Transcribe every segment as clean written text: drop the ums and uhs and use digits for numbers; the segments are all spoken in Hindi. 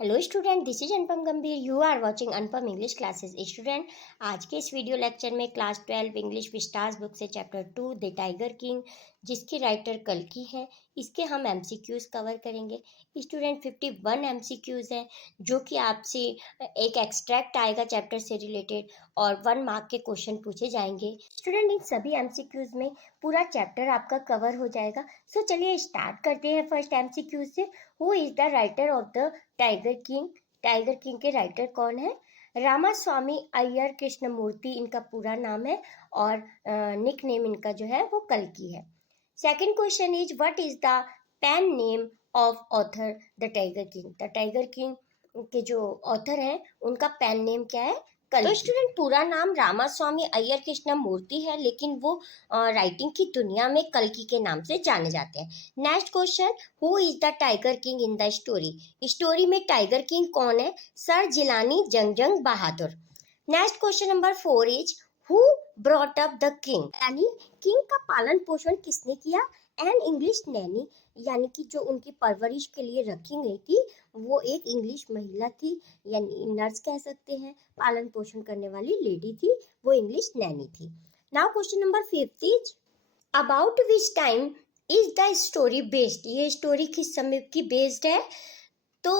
Hello student, this is Anupam Gambhir. You are watching Anupam English classes. Student, आज के इस वीडियो लेक्चर में क्लास 12 इंग्लिश विस्टार्स बुक से चैप्टर 2 द टाइगर किंग, जिसके राइटर कल्कि हैं, इसके हम एमसीक्यूज कवर करेंगे। स्टूडेंट, 51 एमसीक्यूज हैं जो कि आपसे एक एक्सट्रैक्ट आएगा चैप्टर से रिलेटेड और 1 मार्क के क्वेश्चन पूछे जाएंगे। स्टूडेंट, इन सभी एमसीक्यूज में पूरा चैप्टर आपका कवर हो जाएगा। सो चलिए स्टार्ट करते हैं फर्स्ट एमसीक्यूज से। Who is the writer of the tiger king? Tiger king के राइटर कौन है? रामास्वामी अय्यर कृष्णमूर्ति इनका पूरा नाम है और निक नेम इनका जो है वो कल्कि है। Second question is what is the pen name of author the tiger king? The tiger king के जो ऑथर हैं उनका पेन नेम क्या है? तो स्टूडेंट, पूरा नाम रामास्वामी अय्यर कृष्ण मूर्ति है, लेकिन वो राइटिंग की दुनिया में कल्कि के नाम से जाने जाते हैं। Next question, who is the tiger king in the story? Story में टाइगर किंग कौन है? Sir Jilani Jung Bahadur. Next question number 4 is who brought up the king? यानी किंग का पालन पोषण किसने किया? एन इंग्लिश नैनी, यानी कि जो उनकी परवरिश के लिए रखी गई थी वो एक इंग्लिश महिला थी, यानी नर्स कह सकते हैं, पालन पोषण करने वाली लेडी थी, वो इंग्लिश नैनी थी। Now question number 5 is about which time is the story based? ये स्टोरी किस समय की बेस्ड है? तो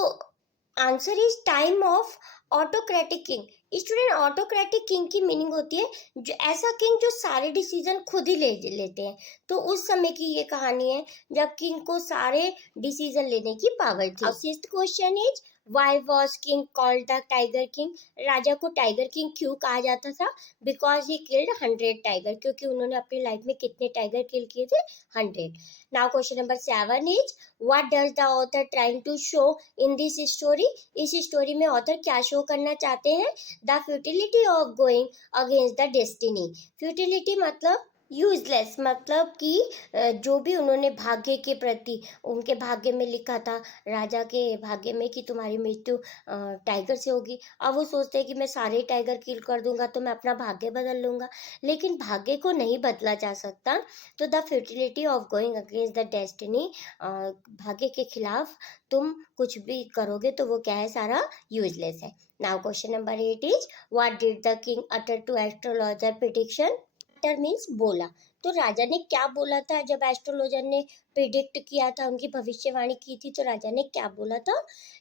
answer is time of autocratic king. Student, autocratic king की मीनिंग होती है जो ऐसा किंग जो सारे डिसीजन खुद ही ले लेते हैं। तो उस समय की ये कहानी है जब किंग को सारे डिसीजन लेने की पावर थी। Sixth question is why was king called the tiger king? राजा को टाइगर किंग क्यों कहा जाता था? बिकॉज ही किल्ड 100 टाइगर, क्योंकि उन्होंने अपनी लाइफ में कितने टाइगर किल किए थे? 100। Now question number 7 is what does the author trying to show in this story? इस स्टोरी में ऑथर क्या शो करना चाहते हैं? The futility of going against the destiny. Futility मतलब यूजलेस, मतलब कि जो भी उन्होंने भाग्य के प्रति, उनके भाग्य में लिखा था, राजा के भाग्य में, कि तुम्हारी मृत्यु टाइगर से होगी। अब वो सोचते हैं कि मैं सारे टाइगर किल कर दूंगा तो मैं अपना भाग्य बदल लूंगा, लेकिन भाग्य को नहीं बदला जा सकता। तो the futility of going against the destiny, भाग्य के खिलाफ तुम कुछ भी करोगे तो वो क्या है? सारा यूजलेस है। Now question number 8 is what did the king utter to astrologer prediction? Utter means बोला। तो राजा ने क्या बोला था जब एस्ट्रोलॉजर ने प्रिडिक्ट किया था, उनकी भविष्यवाणी की थी? तो राजा ने क्या बोला था?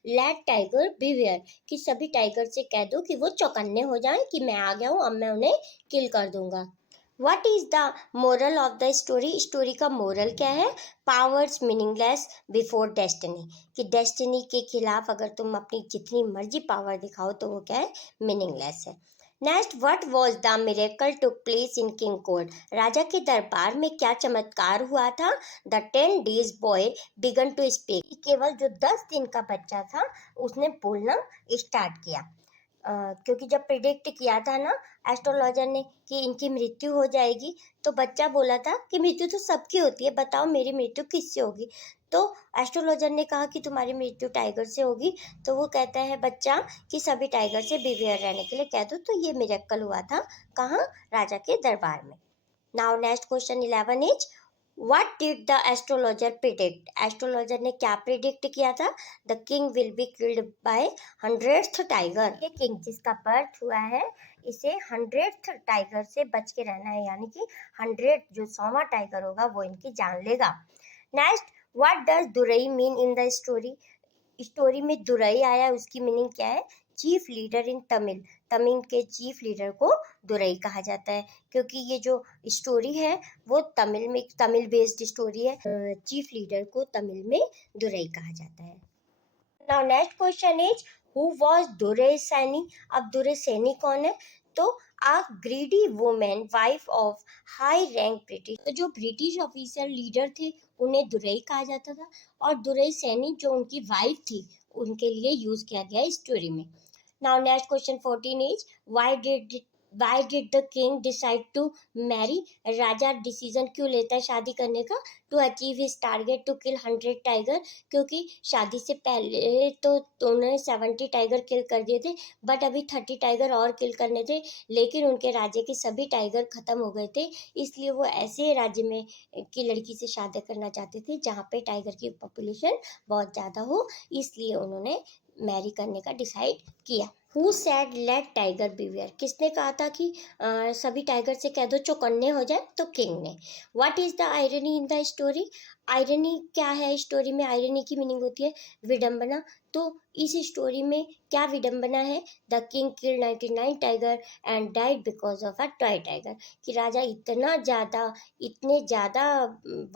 लेट टाइगर बीवेयर, कि सभी टाइगर से कह दो कि वो चौकन्ने हो जाएं कि मैं आ गया हूँ, अब मैं उन्हें किल कर दूंगा। What is the moral of the story? Story का मोरल क्या है? पावर्स मीनिंगलेस बिफोर डेस्टिनी, कि डेस्टिनी के खिलाफ अगर तुम अपनी जितनी मर्जी पावर दिखाओ तो वो क्या है? मीनिंगलेस है। Next, what was the miracle took place in king court? राजा के दरबार में क्या चमत्कार हुआ था? The 10 days boy began to speak, केवल जो 10 दिन का बच्चा था उसने बोलना स्टार्ट किया। क्योंकि जब प्रिडिक्ट किया था ना एस्ट्रोलॉजर ने कि इनकी मृत्यु हो जाएगी, तो बच्चा बोला था कि मृत्यु तो सबकी होती है, बताओ मेरी मृत्यु किससे होगी? तो एस्ट्रोलॉजर ने कहा कि तुम्हारी मृत्यु टाइगर से होगी। तो वो कहता है बच्चा कि सभी टाइगर से बिवेयर रहने के लिए कह दो। तो ये मिरेकल हुआ था कहाँ? राजा के दरबार में। Now next question 11 is what did the astrologer predict? Astrologer ने क्या प्रिडिक्ट किया था? The king will be killed by 100th tiger. ये किंग जिसका बर्थ हुआ है, इसे 100th टाइगर से बच के रहना है, यानी कि 100 जो 100वां टाइगर होगा वो इनकी जान लेगा। Next, what does Durai mean in the story? Story में दुरई आया, उसकी मीनिंग क्या है? Chief leader in Tamil. Tamil के चीफ लीडर को दुरई कहा जाता है, क्योंकि ये जो स्टोरी है वो तमिल बेस्ड स्टोरी है। चीफ लीडर को तमिल में दुरई कहा जाता है। Now next question is who was Durai Saini? अब दुरई सैनी कौन है? तो a greedy women wife of high rank British. तो जो ब्रिटिश ऑफिसर लीडर थे उन्हें दुरई कहा जाता था, और दुरई सैनी जो उनकी वाइफ थी उनके लिए यूज किया गया स्टोरी में। Now next question 14 is why did the king decide to marry? राजा डिसीजन क्यों लेता है शादी करने का? To achieve his target to kill 100 tiger, क्योंकि शादी से पहले तो उन्होंने 70 टाइगर किल कर दिए थे, बट अभी 30 टाइगर और किल करने थे, लेकिन उनके राज्य के सभी टाइगर खत्म हो गए थे। इसलिए वो ऐसे राज्य में की लड़की से शादी करना चाहते थे जहाँ पे टाइगर की पॉपुलेशन बहुत ज़्यादा हो, इसलिए उन्होंने मैरी करने का डिसाइड किया। Who said let tiger beware, किसने कहा था कि सभी टाइगर से कह दो चौकन्ने हो जाए? तो किंग ने। What is the irony in the story, irony क्या है स्टोरी में? आयरनी की मीनिंग होती है विडंबना। तो इस स्टोरी में क्या विडंबना है? The king killed 99 tiger and died because of a toy tiger, कि राजा इतने ज़्यादा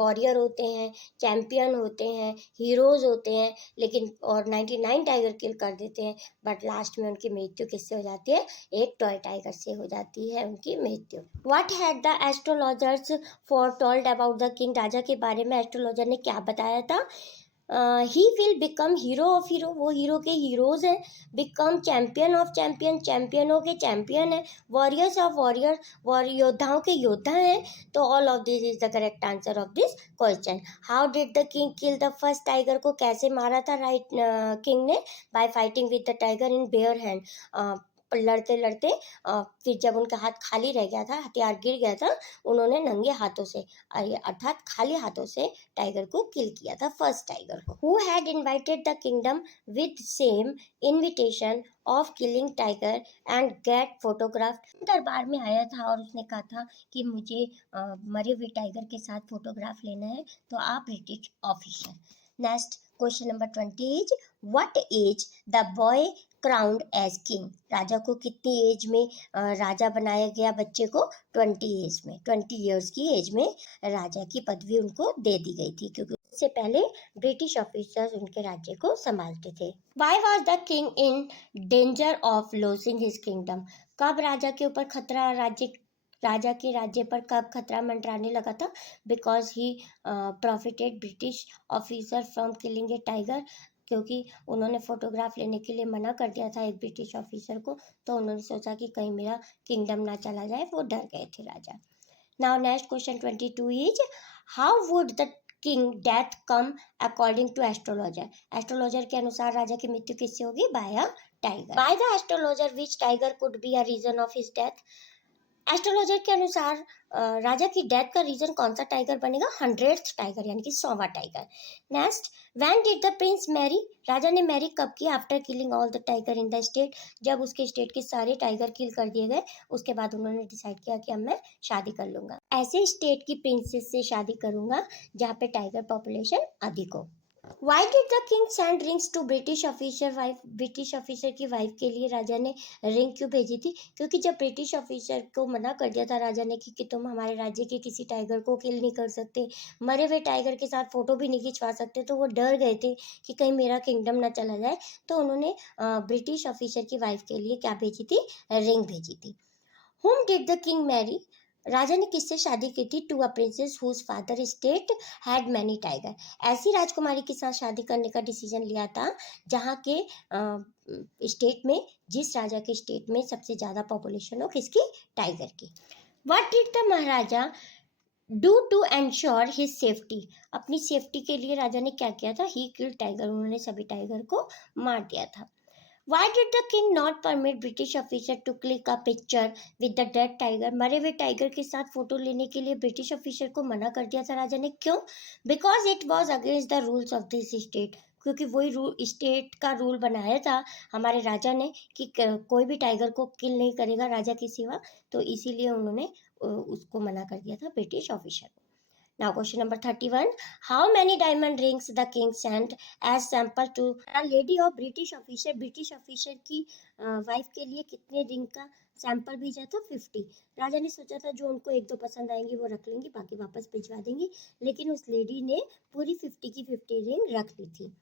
वॉरियर होते हैं, चैंपियन होते हैं, हीरोज होते हैं, लेकिन और 99 टाइगर किल कर देते हैं, बट लास्ट में उनकी मृत्यु किससे हो जाती है? एक टॉय टाइगर से हो जाती है उनकी मृत्यु। What had the astrologers for told about the king, राजा के बारे में एस्ट्रोलॉजर ने क्या बताया था? He will become hero of hero, वो हीरो के हीरोज हैं। बिकम चैंपियन ऑफ चैंपियन, चैंपियनों के चैंपियन है। वॉरियर्स ऑफ वॉरियर, योद्धाओं के योद्धा हैं। तो all of this is the correct answer of this question. How did the king kill the first tiger, को कैसे मारा था किंग ने? By fighting with the tiger in bare hand, लड़ते लड़ते फिर जब उनका हाथ खाली रह गया था, हथियार गिर गया था, उन्होंने नंगे हाथों से अर्थात खाली हाथों से टाइगर को किल किया था, फर्स्ट टाइगर को। Who had invited the kingdom with same invitation of killing tiger and get photograph, दरबार में आया था और उसने कहा था कि मुझे मरे हुए टाइगर के साथ फोटोग्राफ लेना है, तो आप British officer. Next question number 20 is what age the boy crowned as king, राजा को कितनी एज में राजा बनाया गया बच्चे को? 20 एज में, 20 ईयर्स की एज में राजा की पदवी उनको दे दी गई थी, क्योंकि उससे पहले ब्रिटिश ऑफिसर्स उनके राज्य को संभालते थे। Why was the king in danger of losing his kingdom, कब राजा के ऊपर खतरा, राजा के राज्य पर कब खतरा मंडराने लगा था? Because he profited British officer from killing A tiger, क्योंकि उन्होंने फोटोग्राफ लेने के लिए मना कर दिया था एक ब्रिटिश ऑफिसर को, तो उन्होंने सोचा कि कहीं मेरा किंगडम ना चला जाए, वो डर गए थे राजा। Now next question 22 is how would the king death come according to astrologer, astrologer के अनुसार राजा की मृत्यु किससे होगी? By a tiger. By the astrologer which tiger could be a reason of his death, astrologer के अनुसार राजा की डेथ का रीजन कौन सा टाइगर बनेगा? 100th टाइगर, यानी कि 100वां tiger. Next, when did the prince marry, राजा ने मैरी कब किया? After killing all the tiger in the state, जब उसके स्टेट के सारे टाइगर किल कर दिए गए, उसके बाद उन्होंने डिसाइड किया कि अब मैं शादी कर लूंगा, ऐसे स्टेट की प्रिंसेस से शादी करूंगा जहाँ पे टाइगर पॉपुलेशन अधिक हो। Why did the king send rings to British officer wife, British officer की वाइफ के लिए राजा ने रिंग क्यों भेजी थी? क्योंकि जब ब्रिटिश ऑफिसर को मना कर दिया था राजा ने कि तुम हमारे राज्य के किसी टाइगर को किल नहीं कर सकते, मरे हुए टाइगर के साथ फोटो भी नहीं खिंचवा सकते, तो वो डर गए थे कि कहीं मेरा किंगडम ना चला जाए, तो उन्होंने ब्रिटिश ऑफिसर की वाइफ के लिए क्या भेजी थी? रिंग भेजी थी। Whom did the king marry, राजा ने किससे शादी की थी? To a princess whose father state had many tiger, ऐसी राजकुमारी के साथ शादी करने का डिसीजन लिया था जहाँ के स्टेट में, जिस राजा के स्टेट में सबसे ज्यादा पॉपुलेशन हो किसकी? टाइगर की। What did the maharaja do to ensure his safety, अपनी सेफ्टी के लिए राजा ने क्या किया था? ही किल्ड टाइगर, उन्होंने सभी टाइगर को मार दिया था। Why did the king not permit British officer to click a picture with the dead tiger, मरे हुए टाइगर के साथ फोटो लेने के लिए ब्रिटिश ऑफिसर को मना कर दिया था राजा ने, क्यों? Because it was against the rules of this state, क्योंकि वही रूल, स्टेट का रूल बनाया था हमारे राजा ने कि कोई भी टाइगर को किल नहीं करेगा राजा की सिवा, तो इसीलिए उन्होंने उसको मना कर दिया था ब्रिटिश ऑफिसर को। Now question number 31. How many diamond rings the king sent as sample to a lady of British officer, British officer की वाइफ के लिए कितने रिंग का सैंपल भेजा था? 50। राजा ने सोचा था जो उनको एक दो पसंद आएंगी वो रख लेंगी, बाकी वापस भिजवा देंगी, लेकिन उस लेडी ने पूरी 50 की 50 रिंग रख ली थी।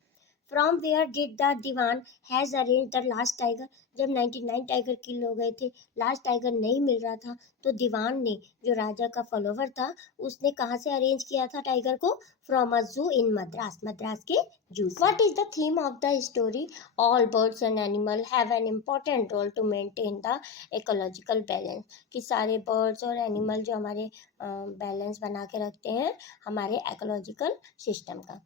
From where did the dewan has arrange the last tiger, जब 99 टाइगर किल हो गए थे, लास्ट टाइगर नहीं मिल रहा था, तो दीवान ने, जो राजा का फॉलोवर था, उसने कहाँ से अरेंज किया था टाइगर को? फ्रॉम अ जू इन मद्रास, मद्रास के जू से। What is the theme of the story? All birds and animal have an important role to maintain the ecological balance, कि सारे बर्ड्स और एनिमल जो हमारे बैलेंस बना के रखते हैं हमारे इकोलॉजिकल सिस्टम का।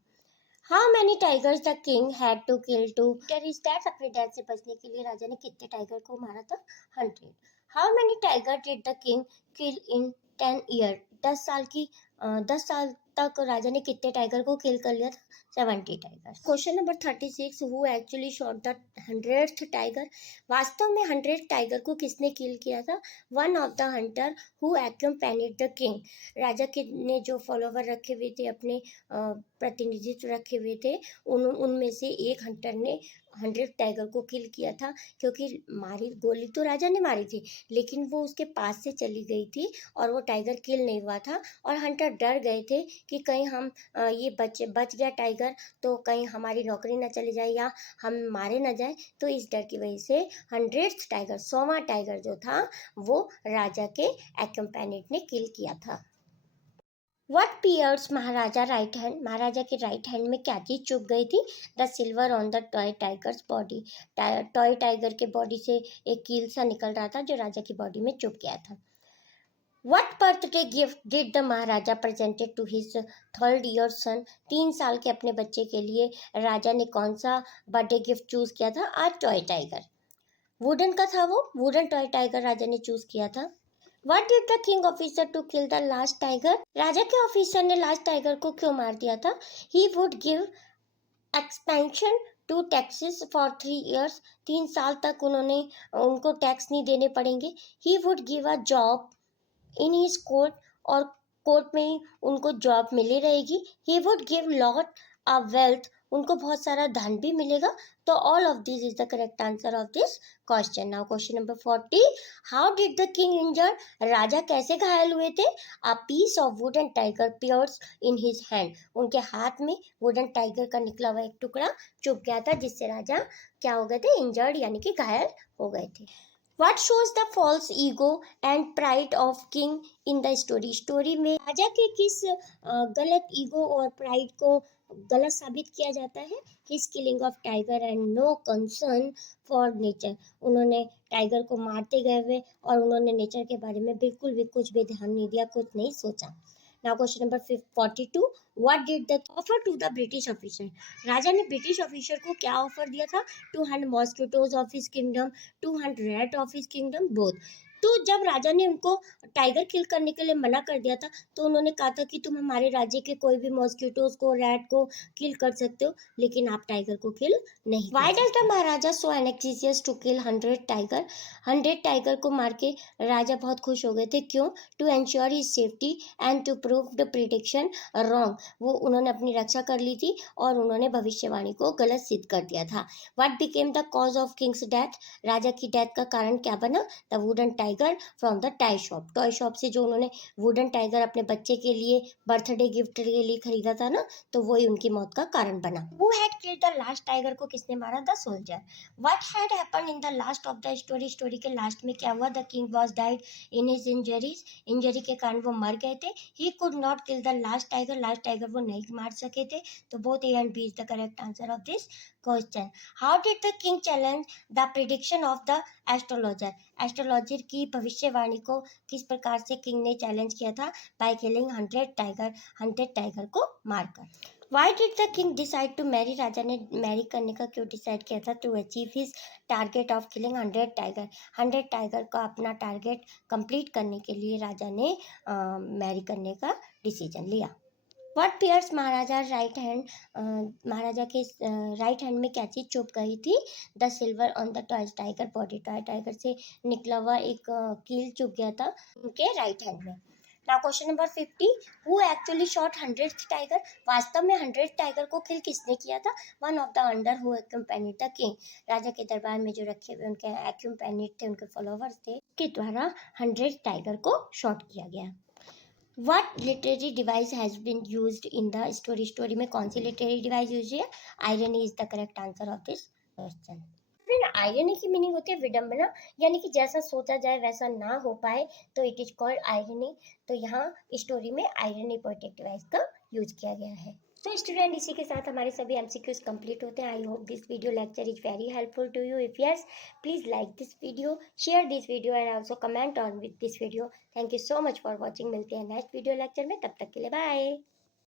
How many tigers the king had to kill to his death, अपने डेथ से बचने के लिए राजा ने कितने टाइगर को मारा था? 100। How many tiger did the king kill in 10 year, 10 साल तक राजा ने कितने टाइगर को किल कर लिया था? 70 tiger. Question number 36, who actually shot the 100th tiger? वास्तव में 100 टाइगर को किसने किल किया था? One of the hunter who accompanied the king. राजा के ने जो फॉलोवर रखे हुए थे, अपने प्रतिनिधित्व रखे हुए थे, उनमें से एक हंटर ने 100 टाइगर को किल किया था, क्योंकि मारी गोली तो राजा ने मारी थी, लेकिन वो उसके पास से चली गई थी और वो टाइगर किल नहीं हुआ था। और हंटर डर गए थे कि कहीं हम ये बच गया टाइगर तो कहीं हमारी नौकरी ना चली जाए या हम मारे ना जाए, तो इस डर की वजह से 100th टाइगर, 100वां टाइगर जो था वो राजा के एक्कम्पेनिड ने किल किया था। What pierce Maharaja right hand? Maharaja के राइट हैंड में क्या चीज चुभ गई थी? The silver on the toy tiger's body. Toy tiger के बॉडी से एक कील सा निकल रहा था जो राजा की बॉडी में चुभ गया था। What birthday gift did the Maharaja presented to his 3rd year son? 3 साल के अपने बच्चे के लिए राजा ने कौन सा बर्थडे गिफ्ट चूज किया था? आ टॉय टाइगर। वुडन का था वो, वुडन टॉय टाइगर राजा ने चूज किया था। What did the king officer to kill the last tiger? राजा के ऑफिसर ने लास्ट टाइगर को क्यों मार दिया था? He would give expansion to taxes for 3 years. 3 साल तक उनको टैक्स नहीं देने पड़ेंगे। He would give a job in his court, और कोर्ट में ही उनको जॉब मिली रहेगी। He would give lot of wealth. उनको बहुत सारा धन भी मिलेगा। तो all of this is the correct answer of this question. Now question number 40, how did the king injured? राजा कैसे घायल हुए थे? A piece of wooden tiger pierce in his hand. उनके हाथ में वुडन टाइगर का निकला हुआ एक टुकड़ा चुभ गया था, जिससे राजा क्या हो गए थे? इंजर्ड, यानी कि घायल हो गए थे। What shows the false ego and pride of king in the story? Story में राजा के किस गलत ईगो और प्राइड को गलत साबित किया जाता है? His killing of tiger and no concern for nature. उन्होंने टाइगर को मारते गए हुए और उन्होंने नेचर के बारे में बिल्कुल भी कुछ भी ध्यान नहीं दिया, कुछ नहीं सोचा। Now question number 42, what did the offer to the British officer? राजा ने ब्रिटिश ऑफिसर को क्या ऑफर दिया था? 200 mosquitoes of his kingdom, 200 rat of his kingdom, both. तो जब राजा ने उनको टाइगर किल करने के लिए मना कर दिया था, तो उन्होंने कहा था कि तुम हमारे राज्य के कोई भी मॉस्किटोज को, रैट को किल कर सकते हो, लेकिन आप टाइगर को किल नहीं। Why does the Maharaja so anxious to kill 100 tiger? 100 tiger को मार के राजा बहुत खुश हो गए थे। क्यों? To ensure his safety and to prove the prediction wrong. वो उन्होंने अपनी रक्षा कर ली थी और उन्होंने भविष्यवाणी को गलत सिद्ध कर दिया था। What became the cause of king's death? राजा की डेथ का कारण क्या बना? The wooden tiger from the toy shop. Toy shop से जो उन्होंने वुडन टाइगर अपने बच्चे के लिए बर्थडे गिफ्ट के लिए खरीदा था ना, तो वही उनकी मौत का कारण बना। Who had killed the last tiger को किसने मारा? The soldier. What had happened in the last of the story? Story के लास्ट में क्या हुआ? The king was died in his injuries. Injury के कारण वो मर गए थे। He could not kill the last tiger. Last tiger वो नहीं मार सके थे। तो both A and B is the correct answer of this question. How did the king challenge the prediction of the astrologer? Astrologer की भविष्यवाणी को किस प्रकार से किंग ने चैलेंज किया था? बाय किलिंग 100 टाइगर को मारकर। Why did the king decide to marry? राजा ने मैरी करने का क्यों डिसाइड किया था? To achieve his target of killing 100 tiger. 100 tiger का अपना टारगेट कंप्लीट करने के लिए राजा ने मैरी करने का डिसीजन लिया। What pierce Maharaja right hand? Maharaja के राइट हैंड में क्या चीज चुभ गई थी? The silver on the toy tiger body. Toy tiger से निकला हुआ एक कील चुभ गया था उनके राइट हैंड में। Now question number 50, who actually shot 100th tiger? वास्तव में 100 टाइगर को किल किसने किया था? One of the under who accompanied the king. राजा के दरबार में जो रखे हुए उनके एक्कम्पेनिड थे, उनके फॉलोवर्स थे, के द्वारा 100 टाइगर को शॉट किया गया। What literary device has been used in the story? Story में कौन सी लिटरेरी डिवाइस यूज है? Irony is the correct answer of this question. Irony की मीनिंग होती है विडम्बना, यानी कि जैसा सोचा जाए वैसा ना हो पाए, तो इट इज कॉल्ड आयरनी। तो यहाँ स्टोरी में आयरनी पोएटिक डिवाइस का यूज किया गया है। तो स्टूडेंट, इसी के साथ हमारे सभी एमसीक्यूज कंप्लीट होते हैं। I hope this video lecture is very helpful to you. If yes, please like this video, share this video and also comment on with this video. Thank you so much for watching. मिलते हैं नेक्स्ट वीडियो लेक्चर में, तब तक के लिए बाय।